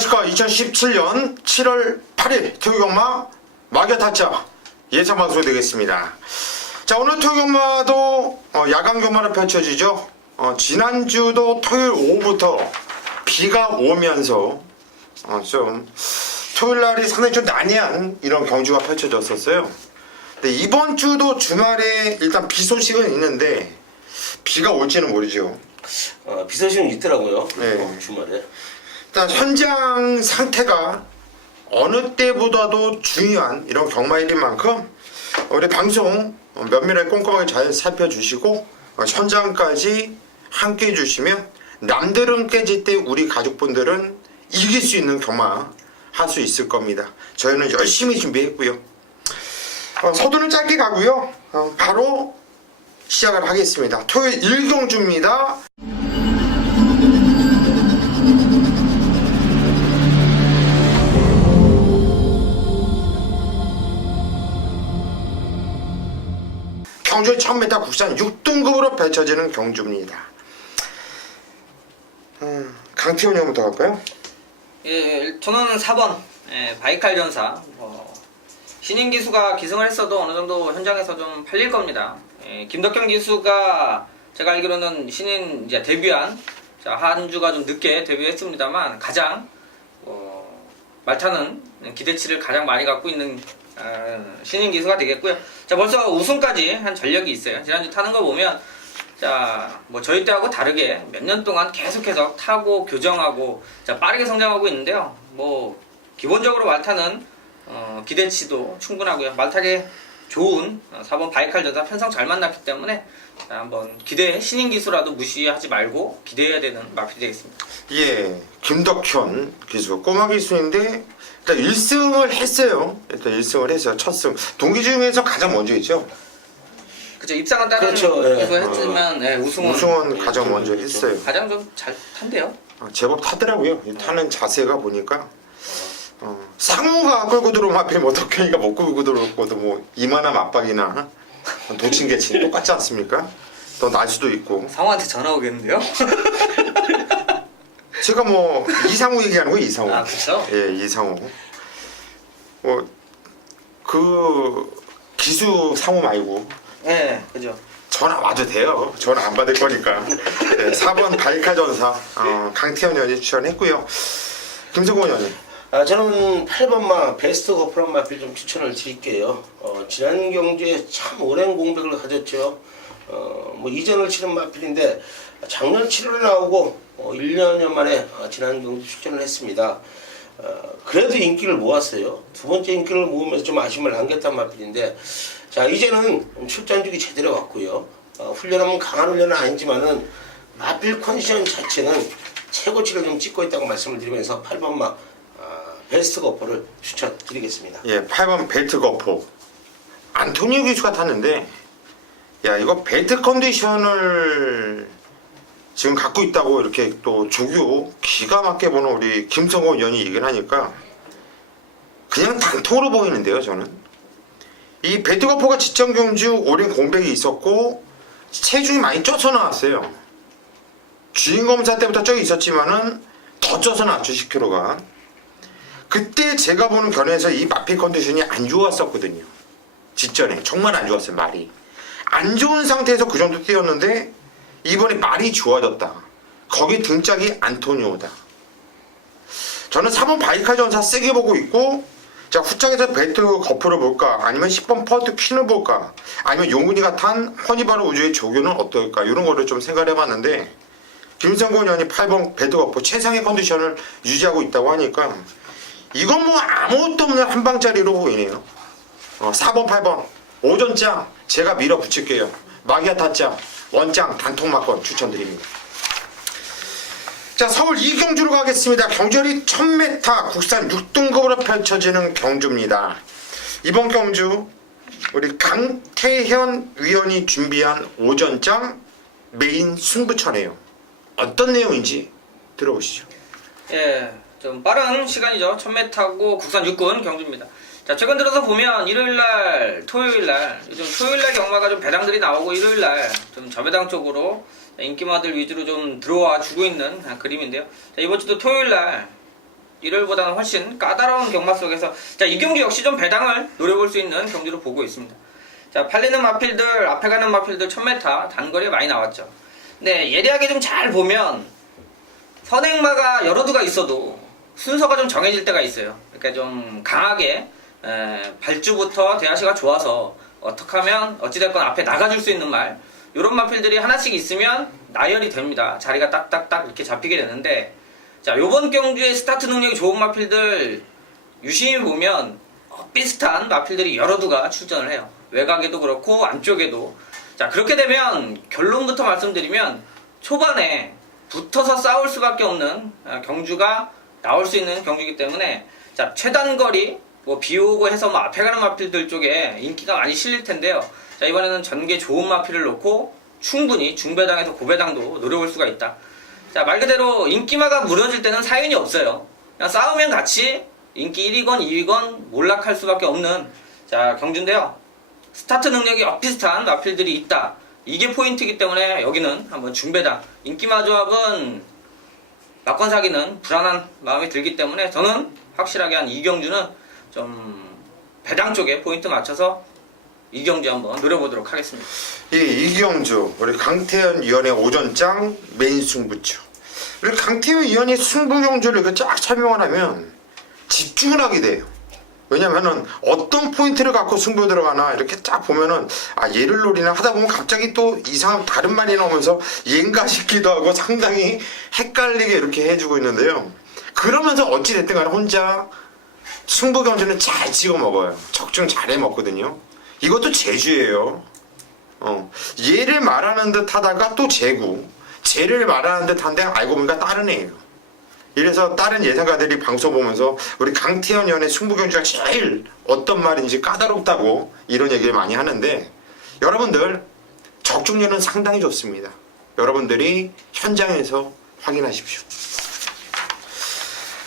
안녕하십니까. 2017년 7월 8일 토요경마 마겨타짜 예상방송이 되겠습니다. 자, 오늘 토요경마도 야간 경마로 펼쳐지죠. 지난주도 토요일 오후부터 비가 오면서 좀 토요일날이 상당히 좀 난해한 이런 경주가 펼쳐졌었어요. 근데 이번 주도 주말에 일단 비 소식은 있는데 비가 올지는 모르죠. 비 소식은 있더라고요. 네. 주말에. 일단 현장 상태가 어느 때보다도 중요한 이런 경마일인 만큼 우리 방송 면밀하게 꼼꼼하게 잘 살펴주시고 현장까지 함께 해주시면 남들은 깨질 때 우리 가족분들은 이길 수 있는 경마 할 수 있을 겁니다. 저희는 열심히 준비했고요. 서두는 짧게 가고요. 바로 시작을 하겠습니다. 토요일 1경주입니다. 경주의 1000m 국산 6등급으로 펼쳐지는 경주입니다. 강태훈 형부터 갈까요? 예, 저는 4번 바이칼 전사. 신인 기수가 기승을 했어도 어느 정도 현장에서 좀 팔릴 겁니다. 김덕경 기수가 제가 알기로는 신인 이제 데뷔한 한 주가 좀 늦게 데뷔했습니다만 가장 말타는 기대치를 가장 많이 갖고 있는 신인 기수가 되겠고요. 자, 벌써 우승까지 한 전력이 있어요. 지난주 타는 거 보면 뭐 저희 때하고 다르게 몇 년 동안 계속해서 타고 교정하고 빠르게 성장하고 있는데요. 뭐 기본적으로 말타는 기대치도 충분하고요. 말타기 좋은 4번 바이칼 전사 편성 잘 만났기 때문에 한번 신인 기수라도 무시하지 말고 기대해야 되는 마필이 되겠습니다. 예, 김덕현 기수 꼬마 기수인데 일단 1승을 했어요. 일단 1승을 했어요. 첫 승. 동기 중에서 가장 먼저 했죠. 그죠. 입상은 다른 그렇죠. 기수 했지만 우승은 가장 먼저 했어요. 가장 좀 잘 탄대요. 제법 타더라고요. 타는 자세가 보니까 상우가 끌고 들어오면 하필 뭐 덕현이가 못 끌고 들어오고도 뭐 이만한 압박이나 도친 개친 똑같지 않습니까? 더 날 수도 있고. 상우한테 전화 오겠는데요? 제가 뭐 이상우 얘기하는 거예요. 이상우. 아, 그렇죠. 예, 이상우. 그 기수 상우 말고 네, 그죠. 전화 와도 돼요. 전화 안 받을 거니까. 네, 4번 바이칼 전사 강태현 의원이 추천했고요. 김승곤 의원님. 저는 8번마 베스트 거프란 마필 좀 추천을 드릴게요. 지난 경주에 참 오랜 공백을 가졌죠. 뭐 이전을 치른 마필인데 작년 7월에 나오고 1년여 만에 지난 경주 출전을 했습니다. 그래도 인기를 모았어요. 두 번째 인기를 모으면서 좀 아쉬움을 안겼단 마필인데 자, 이제는 출전주기 제대로 왔고요. 훈련하면 강한 훈련은 아니지만은 마필 컨디션 자체는 최고치를 좀 찍고 있다고 말씀을 드리면서 8번마 베스트 거포를 추천드리겠습니다. 예, 8번 벨트 거포. 안토니오 기수가 탔는데 야, 이거 벨트 컨디션을 지금 갖고 있다고 이렇게 또 조교 기가 막히게 보는 우리 김성호 의원이 얘기를 하니까 그냥 단통으로 보이는데요. 저는 이 벨트 거포가 지정 경주 오랜 공백이 있었고 체중이 많이 쪄서 나왔어요. 주인 검사 때부터 쪄 있었지만은 더 쪄서 나왔죠. 10kg가. 그때 제가 보는 견해에서 이 마필 컨디션이 안 좋았었거든요. 직전에 정말 안 좋았어요. 말이 안 좋은 상태에서 그 정도 뛰었는데 이번에 말이 좋아졌다. 거기 등짝이 안토니오다. 저는 4번 바이칼 전사 세게 보고 있고, 자, 후짝에서 벨트 거프를 볼까, 아니면 10번 퍼트 퀸을 볼까, 아니면 용근이가 탄 허니바르 우주의 조교는 어떨까, 이런 거를 좀 생각을 해봤는데 김성곤 의원이 8번 벨트 거프 최상의 컨디션을 유지하고 있다고 하니까 이건 뭐 아무것도 없는 한방짜리로 보이네요. 4번 8번 오전장 제가 밀어붙일게요. 마기아타짱 원장 단통 막건 추천드립니다. 자, 서울 이경주로 가겠습니다. 경주열이 1000m 국산 6등급으로 펼쳐지는 경주입니다. 이번 경주 우리 강태현 위원이 준비한 오전장 메인 승부처네요. 어떤 내용인지 들어보시죠. 예, 좀 빠른 시간이죠. 1000m고 국산 6군 경주입니다. 자, 최근 들어서 보면 일요일날, 토요일날, 요즘 토요일날 경마가 좀 배당들이 나오고 일요일날 좀 저배당 쪽으로 인기마들 위주로 좀 들어와 주고 있는 그림인데요. 자, 이번 주도 토요일날 일요일보다는 훨씬 까다로운 경마 속에서 자, 이 경기 역시 좀 배당을 노려볼 수 있는 경기로 보고 있습니다. 자, 팔리는 마필들, 앞에 가는 마필들 1000m 단거리에 많이 나왔죠. 근데 예리하게 좀 잘 보면 선행마가 여러 두가 있어도 순서가 좀 정해질 때가 있어요. 그러니까 좀 강하게 발주부터 대하시가 좋아서 어떻게 하면 어찌됐건 앞에 나가줄 수 있는 말 이런 마필들이 하나씩 있으면 나열이 됩니다. 자리가 딱딱딱 이렇게 잡히게 되는데 자, 요번 경주에 스타트 능력이 좋은 마필들 유심히 보면 비슷한 마필들이 여러 두가 출전을 해요. 외곽에도 그렇고 안쪽에도. 자, 그렇게 되면 결론부터 말씀드리면 초반에 붙어서 싸울 수밖에 없는 경주가 나올 수 있는 경주이기 때문에 자, 최단거리 뭐 비오고 해서 뭐 앞에 가는 마필들 쪽에 인기가 많이 실릴 텐데요. 자, 이번에는 전개 좋은 마필을 놓고 충분히 중배당에서 고배당도 노려볼 수가 있다. 자, 말 그대로 인기마가 무너질 때는 사연이 없어요. 그냥 싸우면 같이 인기 1위건 2위건 몰락할 수밖에 없는 자, 경주인데요. 스타트 능력이 엇비슷한 마필들이 있다. 이게 포인트이기 때문에 여기는 한번 중배당 인기마 조합은 막건 사기는 불안한 마음이 들기 때문에 저는 확실하게 한 이경주는 좀 배당 쪽에 포인트 맞춰서 이경주 한번 노려보도록 하겠습니다. 이경주 우리 강태현 위원의 오전장 메인 승부처. 우리 강태현 위원이 승부 경주를 이렇게 쫙 설명을 하면 집중을 하게 돼요. 왜냐면은 어떤 포인트를 갖고 승부 들어가나 이렇게 쫙 보면은 얘를 노리나 하다 보면 갑자기 또 이상한 다른 말이 나오면서 얘인가 싶기도 하고 상당히 헷갈리게 이렇게 해주고 있는데요. 그러면서 어찌됐든 간에 혼자 승부 경주는 잘 찍어 먹어요. 적중 잘 해 먹거든요. 이것도 재주예요. 얘를 말하는 듯 하다가 또 재구, 쟤를 말하는 듯 한데 알고 보니까 다른 애예요. 이래서 다른 예상가들이 방송 보면서 우리 강태현 위원의 승부 경주가 제일 어떤 말인지 까다롭다고 이런 얘기를 많이 하는데 여러분들 적중률은 상당히 좋습니다. 여러분들이 현장에서 확인하십시오.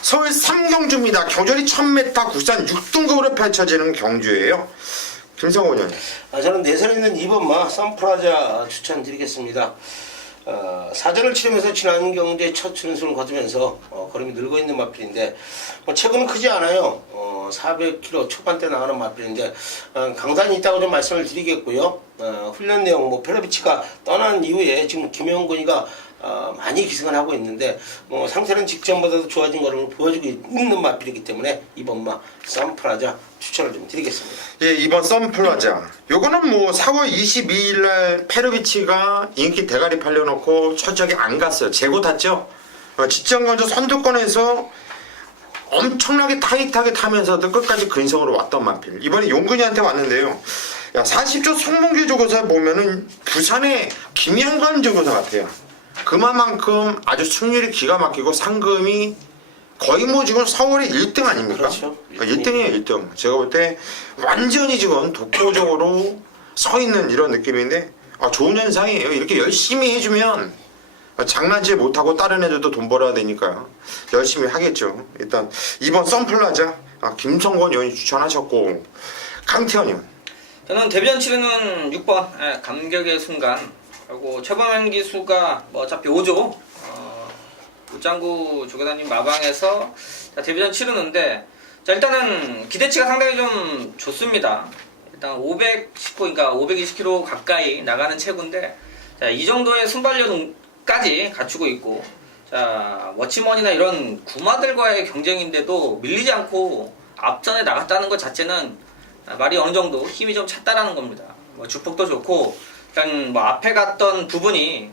서울 3경주입니다. 경절이 1000m 국산 6등급으로 펼쳐지는 경주예요. 김성훈 의원님. 저는 내선에 있는 2번마 선프라자 추천드리겠습니다. 사전을 치르면서 지난 경주에 첫 준승을 거두면서 걸음이 늘고 있는 마필인데 최근은 크지 않아요. 400km 초반대 나가는 마필인데 강산이 있다고 좀 말씀을 드리겠고요. 훈련 내용 페로비치가 떠난 이후에 지금 김영곤이가 많이 기승을 하고 있는데 상태는 직전보다도 좋아진 걸음을 보여주고 있는 마필이기 때문에 이번마 선프라자 추천을 좀 드리겠습니다. 예, 이번 선플라자 요거는 4월 22일날 페르비치가 인기 대가리 팔려놓고 철저하게 안 갔어요. 재고 탔죠. 직전간저 선두권에서 엄청나게 타이트하게 타면서도 끝까지 근성으로 왔던 마필. 이번에 용근이한테 왔는데요. 40조 송문기 조교사 보면은 부산의 김양관 조교사 같아요. 그만큼 아주 승률이 기가 막히고 상금이 거의 지금 서울의 1등 아닙니까? 그렇죠. 1등이에요, 1등. 제가 볼 때 완전히 지금 독보적으로 서 있는 이런 느낌인데 좋은 현상이에요. 이렇게 열심히 해주면 장난질 못하고 다른 애들도 돈 벌어야 되니까 열심히 하겠죠. 일단 이번 선플라자 김성권 의원이 추천하셨고 강태현 의원. 저는 데뷔전 치르는 6번 감격의 순간 그리고 최범현 기수가 어차피 5조 울장구 조교사님 마방에서 데뷔전 치르는데 자, 일단은 기대치가 상당히 좀 좋습니다. 일단 510km, 그러니까 520km 가까이 나가는 체구인데 자, 이 정도의 순발력까지 갖추고 있고 자, 워치먼이나 이런 구마들과의 경쟁인데도 밀리지 않고 앞전에 나갔다는 것 자체는 말이 어느 정도 힘이 좀 찼다라는 겁니다. 주폭도 좋고 일단 앞에 갔던 부분이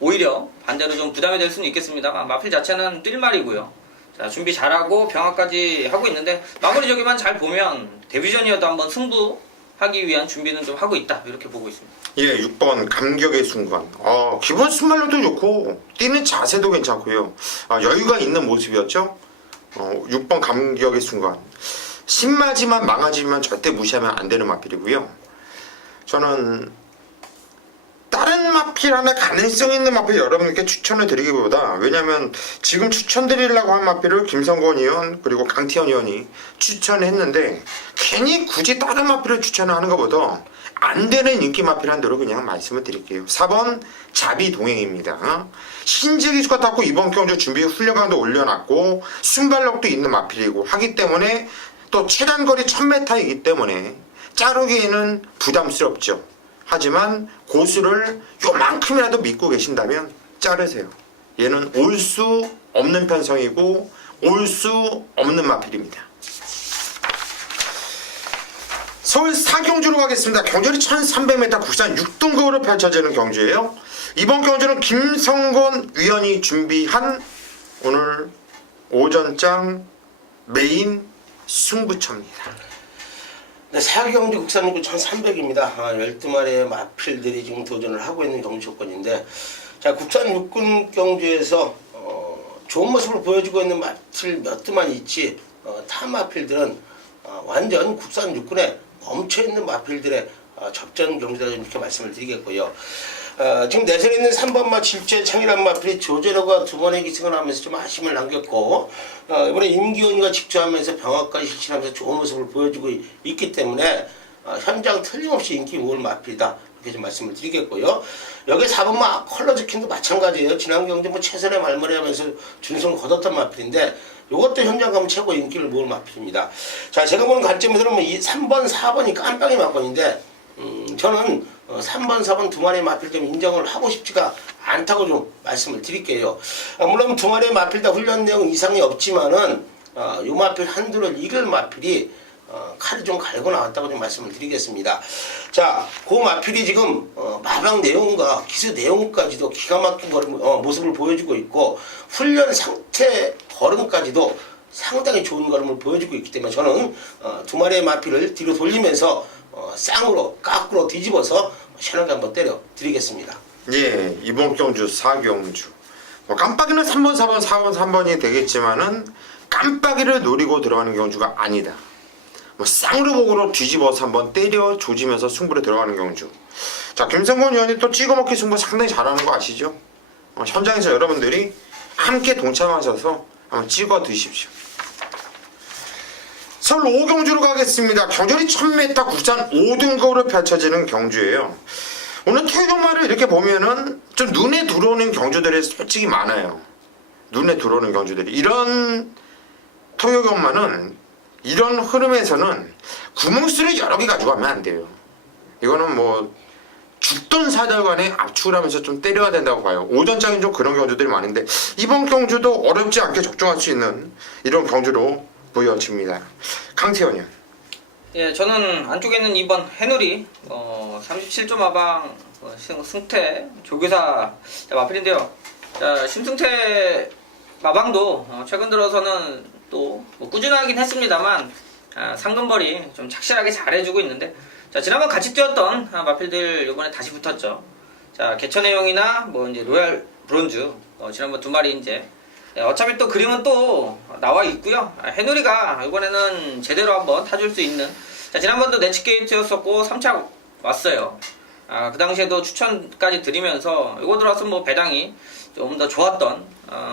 오히려 반대로 좀 부담이 될 수는 있겠습니다만 마필 자체는 뛸 말이고요. 자, 준비 잘하고 병합까지 하고 있는데 마무리 저기만 잘 보면 데뷔전이어도 한번 승부하기 위한 준비는 좀 하고 있다 이렇게 보고 있습니다. 예, 6번 감격의 순간. 기본 순발력도 좋고 뛰는 자세도 괜찮고요. 여유가 있는 모습이었죠. 6번 감격의 순간. 신마지만 망아지면 절대 무시하면 안 되는 마필이고요. 저는 다른 마필 하나 가능성 있는 마필 여러분께 추천을 드리기보다 왜냐면 지금 추천드리려고 한 마필을 김성권 의원 그리고 강태현 의원이 추천했는데 괜히 굳이 다른 마필을 추천하는 것보다 안 되는 인기 마필 한 대로 그냥 말씀을 드릴게요. 4번 자비동행입니다. 신재 기수가 탔고 이번 경주 준비 훈련강도 올려놨고 순발력도 있는 마필이고 하기 때문에 또 최단거리 1000m이기 때문에 자르기에는 부담스럽죠. 하지만 고수를 요만큼이라도 믿고 계신다면 자르세요. 얘는 올 수 없는 편성이고 올 수 없는 마필입니다. 서울 사경주로 가겠습니다. 경주리 1300m 국산 6등급으로 펼쳐지는 경주예요. 이번 경주는 김성곤 위원이 준비한 오늘 오전장 메인 승부처입니다. 네, 사경주 국산육구 1300입니다. 12마리의 마필들이 지금 도전을 하고 있는 경주 조건인데, 자, 국산 육군 경주에서 좋은 모습을 보여주고 있는 마필 몇 두만 있지, 타 마필들은 완전 국산 육군에 멈춰있는 마필들의 접전 경주다, 이렇게 말씀을 드리겠고요. 지금 내선에 있는 3번마 질주의 창이란 마필이 조제로가 2번의 기승을 하면서 좀 아쉬움을 남겼고, 이번에 임기훈이가 직주하면서 병합까지 실시하면서 좋은 모습을 보여주고 있기 때문에 현장 틀림없이 인기 모을 마필이다, 이렇게 좀 말씀을 드리겠고요. 여기 4번마 컬러즈킹도 마찬가지예요. 지난 경주 뭐 최선의 말머리하면서 준승을 거뒀던 마필인데, 이것도 현장 가면 최고 인기를 모을 마필입니다. 자, 제가 보는 관점에서는 뭐 이 3번, 4번이 깜빡이 마건인데, 저는 3번, 4번 두 마리의 마필 좀 인정을 하고 싶지가 않다고 좀 말씀을 드릴게요. 물론 두 마리의 마필 다 훈련 내용 이상이 없지만은 요 마필 한두를 이길 마필이 칼을 좀 갈고 나왔다고 좀 말씀을 드리겠습니다. 자, 그 마필이 지금 마방 내용과 기수 내용까지도 기가 막힌 모습을 보여주고 있고, 훈련 상태 걸음까지도 상당히 좋은 걸음을 보여주고 있기 때문에 저는 두 마리의 마필을 뒤로 돌리면서 쌍으로 깎으로 뒤집어서 시원하게 한번 때려 드리겠습니다. 예, 이번 경주 4경주 깜빡이는 3번, 4번, 4번, 3번이 되겠지만은 깜빡이를 노리고 들어가는 경주가 아니다. 쌍으로 복으로 뒤집어서 한번 때려 조지면서 승부를 들어가는 경주. 자, 김성곤 의원이 또 찍어먹기 승부 상당히 잘하는 거 아시죠? 현장에서 여러분들이 함께 동참하셔서 한번 찍어 드십시오. 서울 5경주로 가겠습니다. 경주리 1000m 국산 5등급으로 펼쳐지는 경주예요. 오늘 토요일마를 이렇게 보면은 좀 눈에 들어오는 경주들이 솔직히 많아요. 눈에 들어오는 경주들이. 이런 토요일마는 이런 흐름에서는 구멍수를 여러 개 가지고 가면 안 돼요. 이거는 뭐 죽던 사들 간에 압축을 하면서 좀 때려야 된다고 봐요. 오전장인 좀 그런 경주들이 많은데 이번 경주도 어렵지 않게 적중할 수 있는 이런 경주로 보여집니다. 강태현 의원. 예, 저는 안쪽에 있는 2번 해누리 37조 마방 승태 조교사 마필인데요. 자, 심승태 마방도 최근 들어서는 또뭐 꾸준하긴 했습니다만 상금벌이 좀 착실하게 잘해주고 있는데, 자, 지난번 같이 뛰었던 마필들 이번에 다시 붙었죠. 자, 개천해용이나 뭐 이제 로얄 브론즈 지난번 두 마리 이제 어차피 또 그림은 또 나와 있고요. 해누리가 이번에는 제대로 한번 타줄 수 있는, 자, 지난번도 네치 게이트였었고 3차 왔어요. 그 당시에도 추천까지 드리면서 이거 들어와서 뭐 배당이 좀 더 좋았던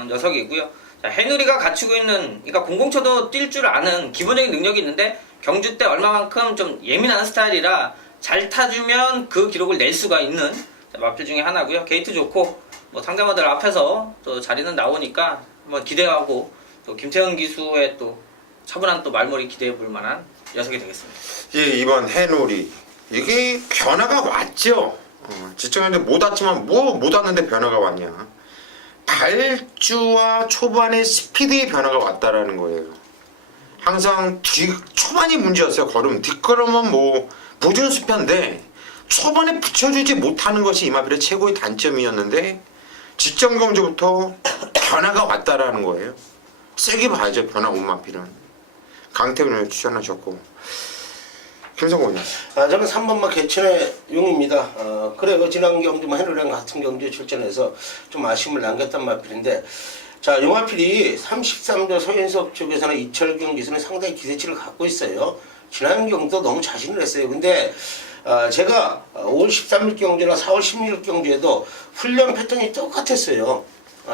녀석이고요. 자, 해누리가 갖추고 있는, 그러니까 공공쳐도 뛸 줄 아는 기본적인 능력이 있는데 경주 때 얼마만큼 좀 예민한 스타일이라 잘 타주면 그 기록을 낼 수가 있는 마필 중에 하나고요. 게이트 좋고 뭐 상대모들 앞에서 또 자리는 나오니까 한번 기대하고, 또 김태현 기수의 또 차분한 또 말머리 기대해 볼 만한 녀석이 되겠습니다. 예, 이번 해놀이 이게 변화가 왔죠. 지청한테 못 왔지만 뭐 못 왔는데 변화가 왔냐. 발주와 초반의 스피드의 변화가 왔다라는 거예요. 항상 초반이 문제였어요. 걸음 뒷걸음은 뭐 보존수표인데 초반에 붙여주지 못하는 것이 이마필의 최고의 단점이었는데 직전 경주부터 변화가 왔다라는 거예요. 세게 봐야죠. 변화 온 마필은. 강태훈을 추천하셨고, 김성곤. 저는 3번마 개천의 용입니다. 그래요. 지난 경주 해누리랑 같은 경주에 출전해서 좀 아쉬움을 남겼단 마필인데, 자, 이 마필이 33조 서현석 쪽에서는 이철경 기수는 상당히 기세치를 갖고 있어요. 지난 경주도 너무 자신을 했어요. 근데 제가 5월 13일 경주나 4월 16일 경주에도 훈련 패턴이 똑같았어요.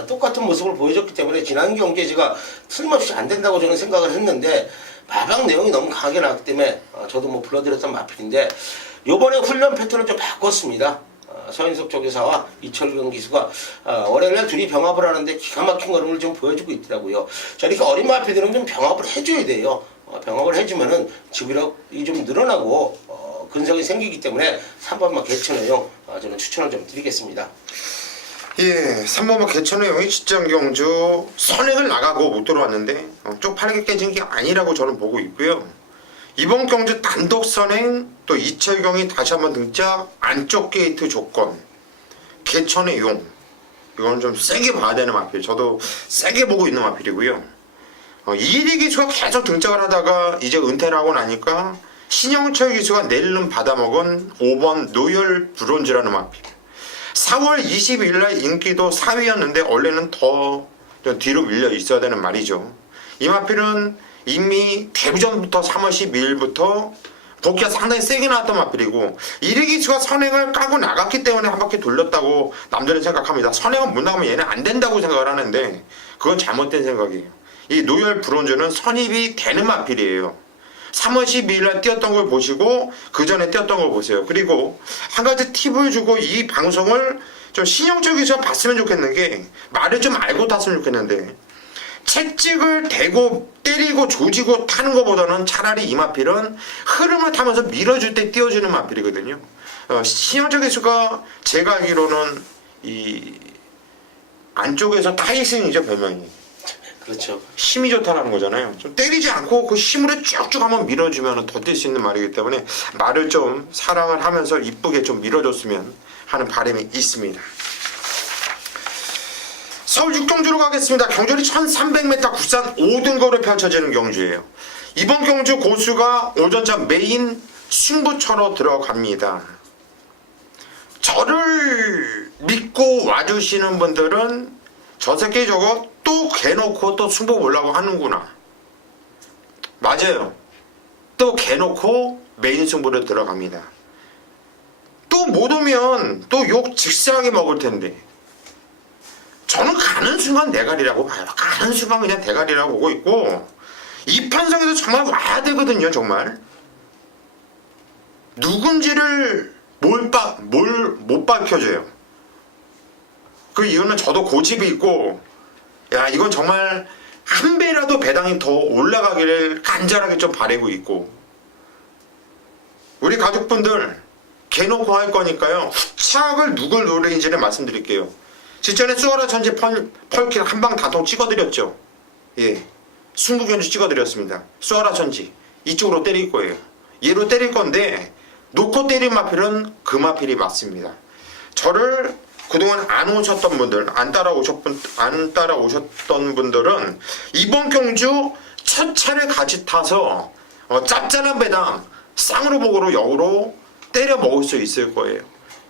똑같은 모습을 보여줬기 때문에 지난 경기에 제가 틀림없이 안 된다고 저는 생각을 했는데, 마방 내용이 너무 강하게 나왔기 때문에 저도 뭐 불러드렸던 마필인데, 요번에 훈련 패턴을 좀 바꿨습니다. 서인석 조교사와 이철경 기수가 월요일날 둘이 병합을 하는데 기가 막힌 걸음을 좀 보여주고 있더라고요. 자, 이렇게 어린 마피들은 좀 병합을 해줘야 돼요. 병합을 해주면은 지구력이 좀 늘어나고 근성이 생기기 때문에 3번마 개천의용 저는 추천을 좀 드리겠습니다. 예, 3번마 개천의용이 직전경주 선행을 나가고 못 들어왔는데 쪽팔리게 깨진 게 아니라고 저는 보고 있고요. 이번 경주 단독 선행 또 이철경이 다시 한번 등장 안쪽 게이트 조건 개천의 용 이건 좀 세게 봐야 되는 마필 저도 세게 보고 있는 마필이고요. 이리 기수가 계속 등장을 하다가 이제 은퇴를 하고 나니까 신영철 기수가 낼름 받아먹은 5번 노열 브론즈라는 마필 4월 22일 날 인기도 4위였는데 원래는 더 뒤로 밀려 있어야 되는 말이죠. 이 마필은 이미 데뷔전부터 3월 12일부터 복귀가 상당히 세게 나왔던 마필이고 이리기수가 선행을 까고 나갔기 때문에 한 바퀴 돌렸다고 남들은 생각합니다. 선행은 못 나가면 얘는 안 된다고 생각을 하는데 그건 잘못된 생각이에요. 이 노열 브론즈는 선입이 되는 마필이에요. 3월 12일 날 뛰었던 걸 보시고 그 전에 뛰었던 걸 보세요. 그리고 한 가지 팁을 주고 이 방송을 좀 신영철 기수가 봤으면 좋겠는 게 말을 좀 알고 탔으면 좋겠는데 채찍을 대고 때리고 조지고 타는 것보다는 차라리 이 마필은 흐름을 타면서 밀어줄 때 띄워주는 마필이거든요. 신영철 기수가 제가 알기로는 이 안쪽에서 타이슨이죠 별명이. 그렇죠. 힘이 좋다는 거잖아요. 좀 때리지 않고 그 힘으로 쭉쭉 한번 밀어주면 더 뛸 수 있는 말이기 때문에 말을 좀 사랑을 하면서 이쁘게 좀 밀어줬으면 하는 바람이 있습니다. 서울 6경주로 가겠습니다. 경주리 1300m 굿산 5등급으로 펼쳐지는 경주예요. 이번 경주 고수가 오전차 메인 승부처로 들어갑니다. 저를 믿고 와주시는 분들은 저 새끼 저거 또 개놓고 또 승부 보려고 하는구나. 맞아요. 또 개놓고 메인 승부로 들어갑니다. 또 못 오면 또 욕 직사하게 먹을 텐데 저는 가는 순간 대가리라고 봐요. 가는 순간 그냥 대가리라고 보고 있고 이 판성에서 정말 와야 되거든요. 정말 누군지를 못 밝혀줘요. 그 이유는 저도 고집이 있고 야 이건 정말 한 배라도 배당이 더 올라가기를 간절하게 좀 바라고 있고 우리 가족분들 개놓고 할 거니까요. 후착을 누굴 노래인지를 말씀드릴게요. 직전에 수아라 천지 펄킨 한방 단통 찍어드렸죠. 예, 승부견주 찍어드렸습니다. 수아라 천지 이쪽으로 때릴 거예요. 얘로 때릴 건데 놓고 때린 마필은 그 마필이 맞습니다. 저를 그동안 안 오셨던 분들, 안 따라오셨던 분들은 이번 경주 첫 차를 같이 타서 짭짤한 배당 쌍으로 보고로 역으로 때려 먹을 수 있을 거예요.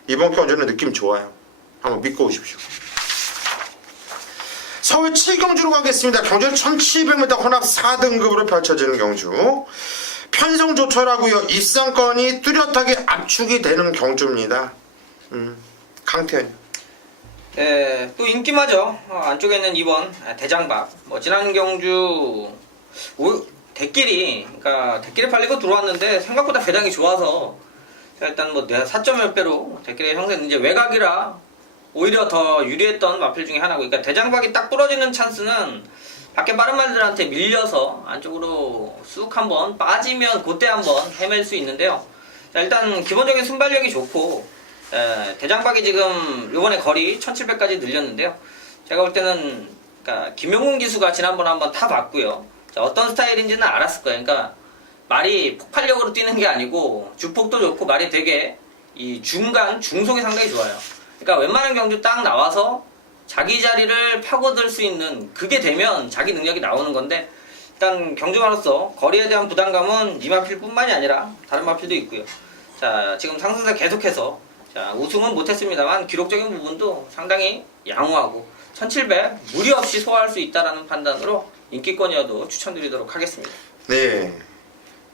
이번 경주는 느낌 좋아요. 한번 믿고 오십시오. 서울 7경주로 가겠습니다. 경주 1700m 혼합 4등급으로 펼쳐지는 경주. 편성조철하고요. 입상권이 뚜렷하게 압축이 되는 경주입니다. 강태현. 네, 또 인기마죠. 안쪽에 있는 2번 대장박. 지난 경주 대끼리 팔리고 들어왔는데 생각보다 배당이 좋아서 일단 내가 4점 몇 배로 대끼리가 형성했는데 이제 외곽이라 오히려 더 유리했던 마필 중에 하나고, 그러니까 대장박이 딱 부러지는 찬스는 밖에 빠른 말들한테 밀려서 안쪽으로 쑥 한번 빠지면 그때 한번 헤맬 수 있는데요. 자, 일단 기본적인 순발력이 좋고 대장박이 지금 요번에 거리 1700까지 늘렸는데요. 제가 볼 때는 그러니까 김용훈 기수가 지난번에 한번 타봤고요. 자, 어떤 스타일인지는 알았을 거예요. 그러니까 말이 폭발력으로 뛰는 게 아니고 주폭도 좋고 말이 되게 이 중속이 상당히 좋아요. 그러니까 웬만한 경주 딱 나와서 자기 자리를 파고들 수 있는 그게 되면 자기 능력이 나오는 건데 일단 경주마로서 거리에 대한 부담감은 이 마필뿐만이 아니라 다른 마필도 있고요. 자, 지금 상승세 계속해서 자, 우승은 못했습니다만 기록적인 부분도 상당히 양호하고 1700 무리 없이 소화할 수 있다라는 판단으로 인기권이어도 추천드리도록 하겠습니다. 네,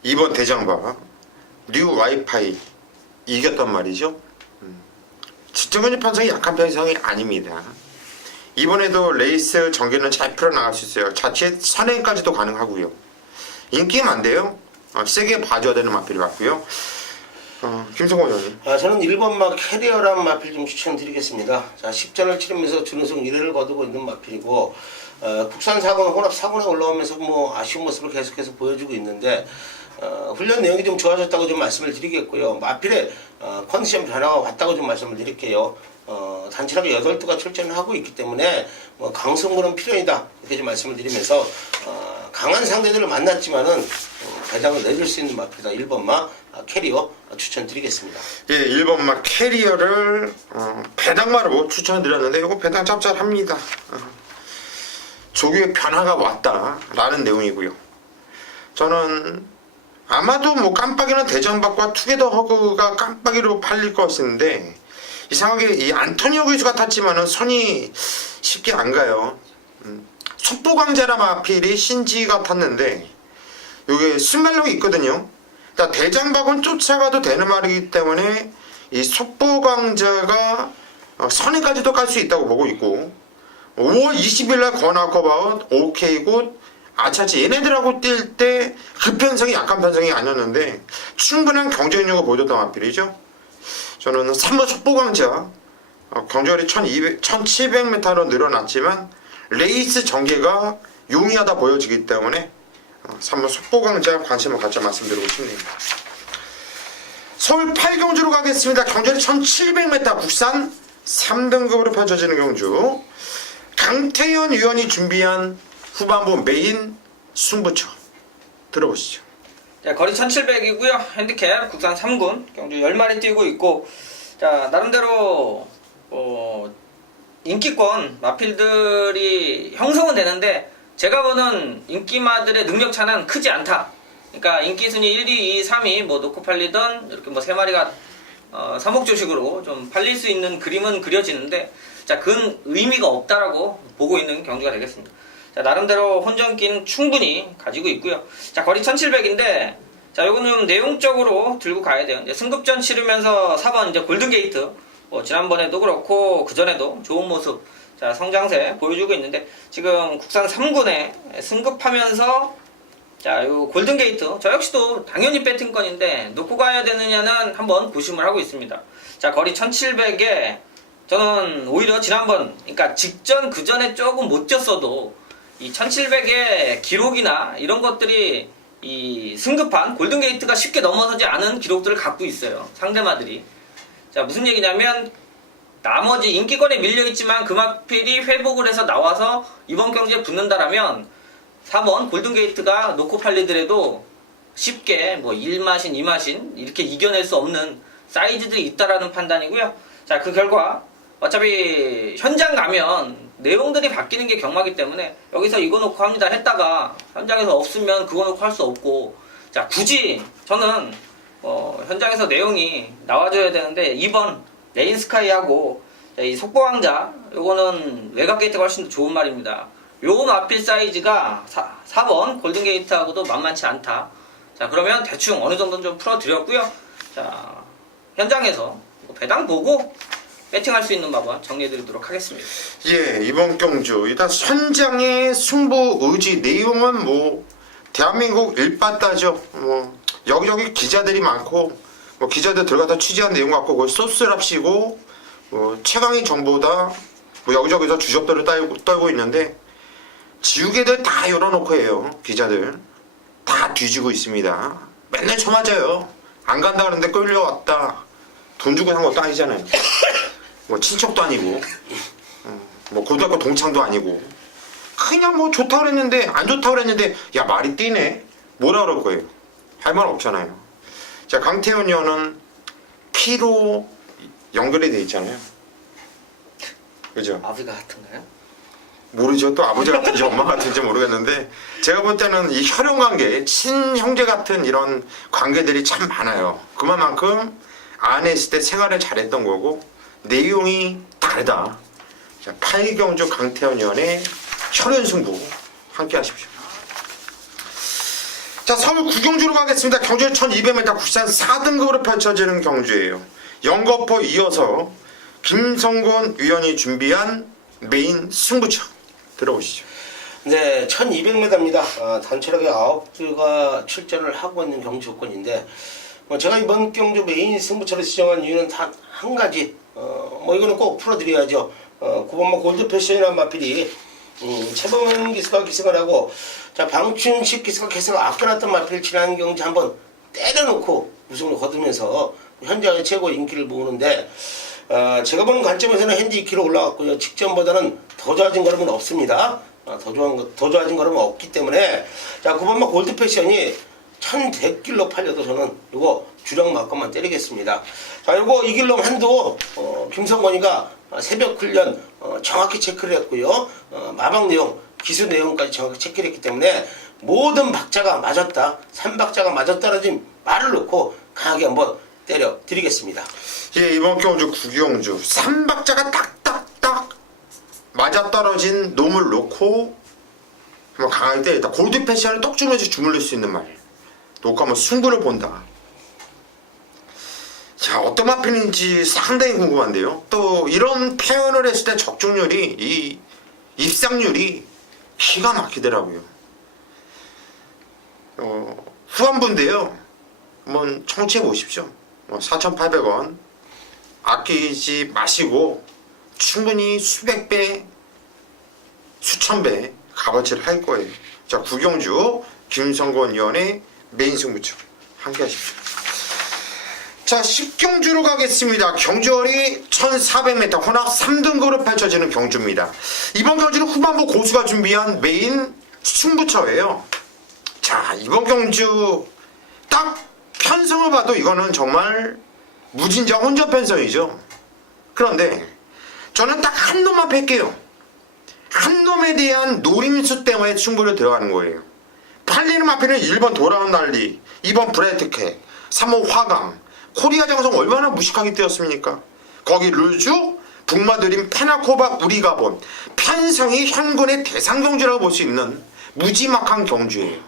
2번 대장박 뉴 와이파이 이겼단 말이죠. 지정근육 편성이 약한 편성이 아닙니다. 이번에도 레이스 전개는 잘 풀어나갈 수 있어요. 자칫 선행까지도 가능하고요. 인기 많대요. 세게 봐줘야 되는 마필이 맞고요. 김성곤 의원님. 저는 1번마 캐리어란 마필 좀 추천드리겠습니다. 자, 10전을 치르면서 준우승 1회를 거두고 있는 마필이고 국산 4군 혼합 4군에 올라오면서 뭐 아쉬운 모습을 계속해서 보여주고 있는데 훈련 내용이 좀 좋아졌다고 좀 말씀을 드리겠고요. 마필의 컨디션 변화가 왔다고 좀 말씀을 드릴게요. 단체라게 8두가 출전을 하고 있기 때문에 뭐 강성군은 필연이다 이렇게 좀 말씀을 드리면서 강한 상대들을 만났지만은 배당을 내줄 수 있는 마필이다. 1번마 캐리어 추천드리겠습니다. 예, 1번마 캐리어를 배당마로 추천드렸는데 이거 배당 짭짤합니다. 조규의 변화가 왔다라는 내용이고요. 저는 아마도 뭐 깜빡이는 대전박과 투게더 허그가 깜빡이로 팔릴 것 같은데 이상하게 이 안토니오 기수가 탔지만은 선이 쉽게 안 가요. 속보강자라 마필이 신지가 탔는데 요게 순발력이 있거든요. 그러니까 대장박은 쫓아가도 되는 말이기 때문에 이 속보강자가 선에까지도 깔 수 있다고 보고 있고 5월 20일날 건아커바웃 오케이굿 아차치 얘네들하고 뛸 때 그 편성이 약한 편성이 아니었는데 충분한 경쟁력을 보여줬던 마필이죠. 저는 3번 속보강자 경주거리 1700m로 늘어났지만 레이스 전개가 용이하다 보여지기 때문에 3번 속보강자 관심을 갖자 말씀드리고 싶습니다. 서울 8경주로 가겠습니다. 경주거리 1700m 국산 3등급으로 펼쳐지는 경주 강태현 위원이 준비한 후반부 메인 승부처 들어보시죠. 자, 거리 1700이고요. 핸디캡 국산 3군 경주 10마리 뛰고 있고 자, 나름대로 인기권 마필들이 형성은 되는데 제가 보는 인기마들의 능력차는 크지 않다. 그러니까 인기 순위 1, 2, 2, 3위 뭐 놓고 팔리던 이렇게 뭐 3마리가 삼목조식으로 좀 팔릴 수 있는 그림은 그려지는데 자, 그건 의미가 없다라고 보고 있는 경주가 되겠습니다. 자, 나름대로 혼전기는 충분히 가지고 있고요. 자, 거리 1700인데 자, 요거는 좀 내용적으로 들고 가야 돼요. 이제 승급전 치르면서 4번 이제 골든게이트 지난번에도 그렇고 그전에도 좋은 모습 자, 성장세 보여주고 있는데 지금 국산 3군에 승급하면서 자, 요 골든게이트 저 역시도 당연히 배팅권인데 놓고 가야 되느냐는 한번 고심을 하고 있습니다. 자, 거리 1700에 저는 오히려 지난번 그러니까 직전 그전에 조금 못 졌어도 이 1700의 기록이나 이런 것들이 이 승급한 골든게이트가 쉽게 넘어서지 않은 기록들을 갖고 있어요. 상대마들이. 자, 무슨 얘기냐면 나머지 인기권에 밀려있지만 그 마필이 회복을 해서 나와서 이번 경기에 붙는다라면 4번 골든게이트가 놓고 팔리더라도 쉽게 뭐 1마신 2마신 이렇게 이겨낼 수 없는 사이즈들이 있다라는 판단이고요. 자, 그 결과 어차피 현장 가면 내용들이 바뀌는 게 경마기 때문에 여기서 이거 놓고 합니다 했다가 현장에서 없으면 그거 놓고 할 수 없고 자, 굳이 저는 현장에서 내용이 나와줘야 되는데 2번 레인스카이하고 이 속보왕자 요거는 외곽 게이트가 훨씬 더 좋은 말입니다. 요 마필 사이즈가 4번 골든게이트하고도 만만치 않다. 자, 그러면 대충 어느 정도는 좀 풀어드렸고요. 자, 현장에서 배당 보고 배팅할 수 있는 방법 정리해드리도록 하겠습니다. 예, 이번 경주 일단 선장의 승부 의지 내용은 뭐 대한민국 일바따죠. 뭐 여기저기 기자들이 많고 뭐 기자들 들어가서 취재한 내용 갖고 그걸 소스랍시고 뭐 최강의 정보다 뭐 여기저기서 주접들을 떨고 있는데 지우개들 다 열어놓고 해요. 기자들 다 뒤지고 있습니다. 맨날 쳐맞아요. 안 간다 그러는데 끌려왔다. 돈 주고 산 것도 아니잖아요. 뭐 친척도 아니고 뭐 고등학교 동창도 아니고 그냥 뭐 좋다고 그랬는데 안 좋다고 그랬는데 야 말이 띄네 뭐라 그럴 거예요. 할 말 없잖아요. 자, 강태훈 의원은 피로 연결이 돼 있잖아요. 그죠? 아버지가 같은가요? 모르죠. 또 아버지 같은지 엄마 같은지 모르겠는데 제가 볼 때는 이 혈연관계 친형제 같은 이런 관계들이 참 많아요. 그만큼 안에 있을 때 생활을 잘했던 거고 내용이 다르다. 자, 8경주 강태현 의원의 혈연승부 함께 하십시오. 자, 서울 9경주로 가겠습니다. 경주 1200m 국산 4등급으로 펼쳐지는 경주예요. 영거포 이어서 김성곤 위원이 준비한 메인 승부처 들어보시죠. 네, 1200m입니다. 단체력의 9주가 출전을 하고 있는 경주 조건인데 제가 이번 경주 메인 승부처를 지정한 이유는 단 한 가지. 이거는 꼭 풀어드려야죠. 9번마 골드 패션이라는 마필이 최범원 기수가 기승을 하고, 자, 방춘식 기수가 계속 아껴놨던 마필 지난 경주 한번 때려놓고 우승을 거두면서 현장의 최고 인기를 모으는데, 제가 보는 관점에서는 현재 2kg 올라갔고요. 직전보다는 더 좋아진 걸음은 없습니다. 더 좋아진 걸음은 없기 때문에, 자, 9번마 골드 패션이 1100길로 팔려도 저는 이거 주력 막건만 때리겠습니다. 자, 요거 이길놈 한도 김성권이가 새벽 훈련 정확히 체크를 했고요. 마방 내용, 기술 내용까지 정확히 체크를 했기 때문에 모든 박자가 맞았다, 3박자가 맞았다는 지금 말을 놓고 강하게 한번 때려 드리겠습니다. 예, 이번 경주 구경주 3박자가 딱딱딱 맞아떨어진 놈을 놓고 한번 강하게 때리다. 골드 패션을 떡 주면서 주물릴 수 있는 말 놓고 한번 승부를 본다. 자, 어떤 마필인지 상당히 궁금한데요. 또 이런 표현을 했을 때 적중률이, 이 입상률이 기가 막히더라고요. 후반부인데요. 한번 청취해 보십시오. 4,800원 아끼지 마시고 충분히 수백 배, 수천 배 값어치를 할 거예요. 자, 구경주 김성권 위원의 메인 승부처 함께 하십시오. 자, 10경주로 가겠습니다. 경주월이 1400m 혼합 3등급으로 펼쳐지는 경주입니다. 이번 경주는 후반부 고수가 준비한 메인 승부처예요. 자, 이번 경주 딱 편성을 봐도 이거는 정말 무진장 혼전 편성이죠. 그런데 저는 딱 한 놈만 팰게요. 한 놈에 대한 노림수 때문에 승부를 들어가는 거예요. 팔리는 마필은 1번 돌아온 난리, 2번 브레이트캣, 3번 화강, 코리아 장성 얼마나 무식하게 뛰었습니까? 거기 르주, 북마드림, 페나코바, 우리가본, 편성이 현군의 대상 경주라고 볼 수 있는 무지막한 경주예요.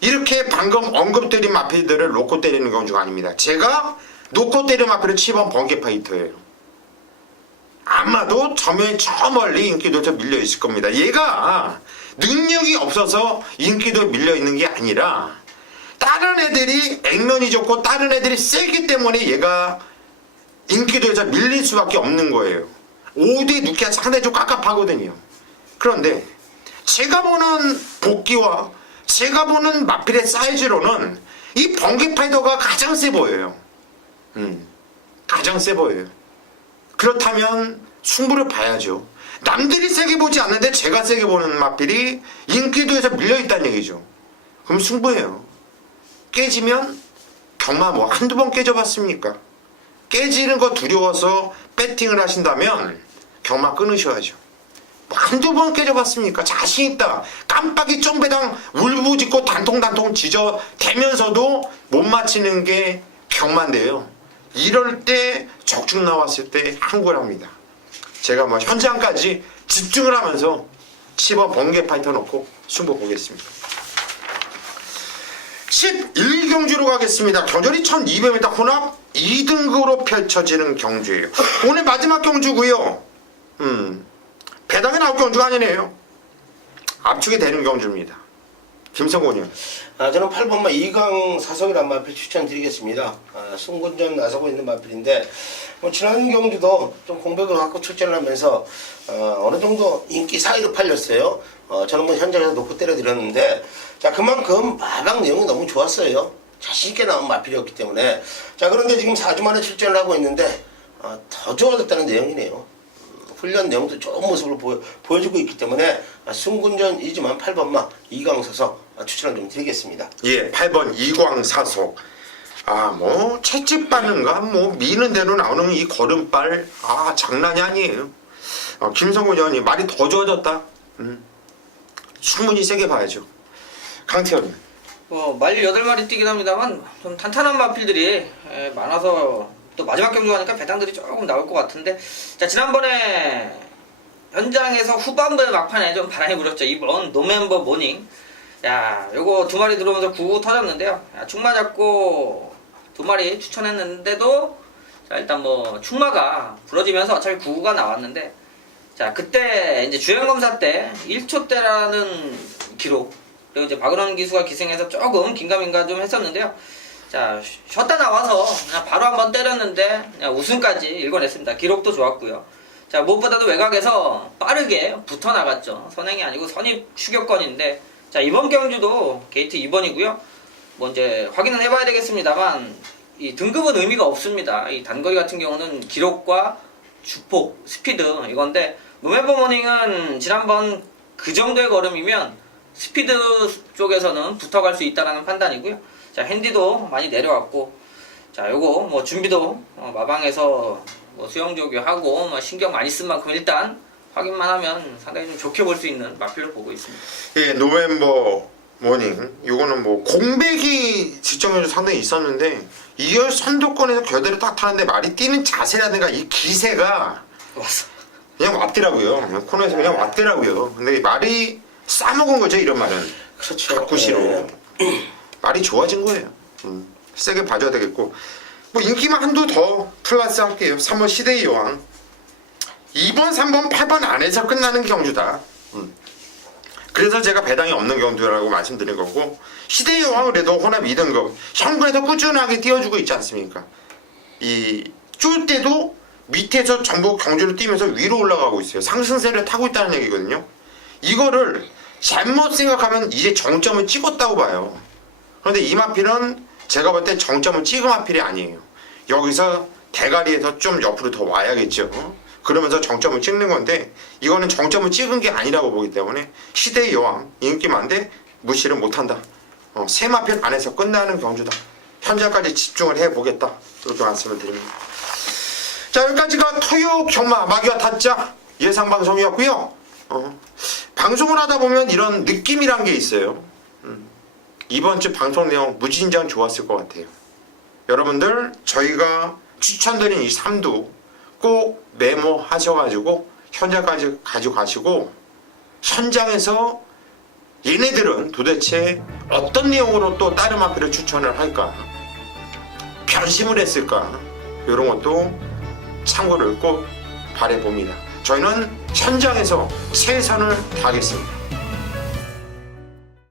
이렇게 방금 언급드린 마필들을 놓고 때리는 경주가 아닙니다. 제가 놓고 때리는 마필은 7번 번개파이터예요. 아마도 저 멀리 인기도에 밀려 있을 겁니다. 얘가 능력이 없어서 인기도에 밀려 있는 게 아니라 다른 애들이 액면이 좋고 다른 애들이 세기 때문에 얘가 인기도에서 밀릴 수밖에 없는 거예요. 5대 누키가 상당히 좀 깝깝하거든요. 그런데 제가 보는 복귀와 제가 보는 마필의 사이즈로는 이 번개파이터가 가장 세 보여요. 가장 세 보여요. 그렇다면 승부를 봐야죠. 남들이 세게 보지 않는데 제가 세게 보는 마필이 인기도에서 밀려있다는 얘기죠. 그럼 승부예요. 깨지면 경마 뭐 한두 번 깨져봤습니까? 깨지는 거 두려워서 배팅을 하신다면 경마 끊으셔야죠. 뭐 한두 번 깨져봤습니까? 자신있다 깜빡이 쫑배당 울부짖고 단통단통 지져 대면서도 못 맞히는 게 경마인데요. 이럴 때 적중 나왔을 때 항구랍니다. 제가 뭐 현장까지 집중을 하면서 10번 번개 파이터 놓고 승부 보겠습니다. 11경주로 가겠습니다. 경주리 1200m 혼합 2등급으로 펼쳐지는 경주예요. 오늘 마지막 경주고요. 배당이 나올 경주가 아니네요. 압축이 되는 경주입니다. 김성곤이요. 저는 8번마 이강 사석이란 마필 추천드리겠습니다. 승군전 나서고 있는 마필인데 지난 경주도 좀 공백을 갖고 출전을 하면서 어느 정도 인기 사이로 팔렸어요. 저는 현장에서 놓고 때려드렸는데 자, 그만큼 마방 내용이 너무 좋았어요. 자신있게 나온 마필이었기 때문에. 자, 그런데 지금 4주 만에 출전을 하고 있는데 더 좋아졌다는 내용이네요. 훈련 내용도 좋은 모습을 보여주고 있기 때문에 승군전이지만 8번마 이광사석 추천을 좀 드리겠습니다. 예, 8번 이광사석. 뭐 채찍 받는가 뭐 미는 대로 나오는 이 걸음발 장난이 아니에요. 김성곤 의원이 말이 더 좋아졌다. 충분히 세게 봐야죠. 강태현님. 말리 8마리 뛰긴 합니다만 좀 탄탄한 마필들이 많아서 또 마지막 경주 하니까 배당들이 조금 나올 것 같은데, 자, 지난번에 현장에서 후반부의 막판에 좀 바람이 불었죠. 이번 노멤버 모닝. 야, 요거 2마리 들어오면서 9 터졌는데요. 축마 잡고 2마리 추천했는데도 자, 일단 뭐 축마가 부러지면서 어차피 9가 나왔는데, 자, 그때 이제 주행검사 때 1초대라는 기록, 그리고 이제 박은원 기수가 기승해서 조금 긴가민가 좀 했었는데요. 자, 쉬었다 나와서 그냥 바로 한번 때렸는데 그냥 우승까지 읽어냈습니다. 기록도 좋았고요. 자, 무엇보다도 외곽에서 빠르게 붙어 나갔죠. 선행이 아니고 선입 추격권인데, 자, 이번 경주도 게이트 2번이고요. 뭐 이제 확인은 해봐야 되겠습니다만 이 등급은 의미가 없습니다. 이 단거리 같은 경우는 기록과 주폭, 스피드 이건데, 노멤버 모닝은 지난번 그 정도의 걸음이면 스피드 쪽에서는 붙어갈 수 있다는 판단이고요. 자, 핸디도 많이 내려왔고, 자, 요거 뭐 준비도 마방에서 뭐 수영조교하고 뭐 신경 많이 쓴 만큼 일단 확인만 하면 상당히 좀 좋게 볼 수 있는 마필로 보고 있습니다. 예, 노멤버 모닝 요거는 뭐 공백이 직전에도 상당히 있었는데 2열 선두권에서 겨대로 딱 타는데 말이 뛰는 자세라든가 이 기세가 왔어. 그냥 왔더라고요. 그냥 코너에서 그냥 왔더라고요. 근데 말이 싸먹은 거죠, 이런 말은. 그렇죠. 가꾸시로 말이 좋아진 거예요. 세게 봐줘야 되겠고, 뭐 인기만 한두 더 플러스 할게요. 3번 시대의 여왕. 2번, 3번, 8번 안에서 끝나는 경주다. 그래서 제가 배당이 없는 경주라고 말씀드린 거고, 시대의 여왕은 그래도 혼합 2등급 현근에서 꾸준하게 띄워주고 있지 않습니까? 이 쫄 때도 밑에서 전부 경주를 뛰면서 위로 올라가고 있어요. 상승세를 타고 있다는 얘기거든요. 이거를 잘못 생각하면 이제 정점을 찍었다고 봐요. 그런데 이 마필은 제가 볼 때 정점을 찍은 마필이 아니에요. 여기서 대가리에서 좀 옆으로 더 와야겠죠. 그러면서 정점을 찍는 건데, 이거는 정점을 찍은 게 아니라고 보기 때문에 시대의 여왕 인기 많은데 무시를 못한다. 세 마필 안에서 끝나는 경주다. 현장까지 집중을 해보겠다. 이렇게 말씀을 드립니다. 자, 여기까지가 토요 경마 마귀와 타짜 예상 방송이었고요. 방송을 하다 보면 이런 느낌이란 게 있어요. 이번 주 방송 내용 무진장 좋았을 것 같아요. 여러분들 저희가 추천드린 이 3두 꼭 메모하셔가지고 현장까지 가지고 가시고, 현장에서 얘네들은 도대체 어떤 내용으로 또 다른 마필을 추천을 할까, 변심을 했을까, 이런 것도 참고를 꼭 바라봅니다. 저희는 현장에서 최선을 다하겠습니다.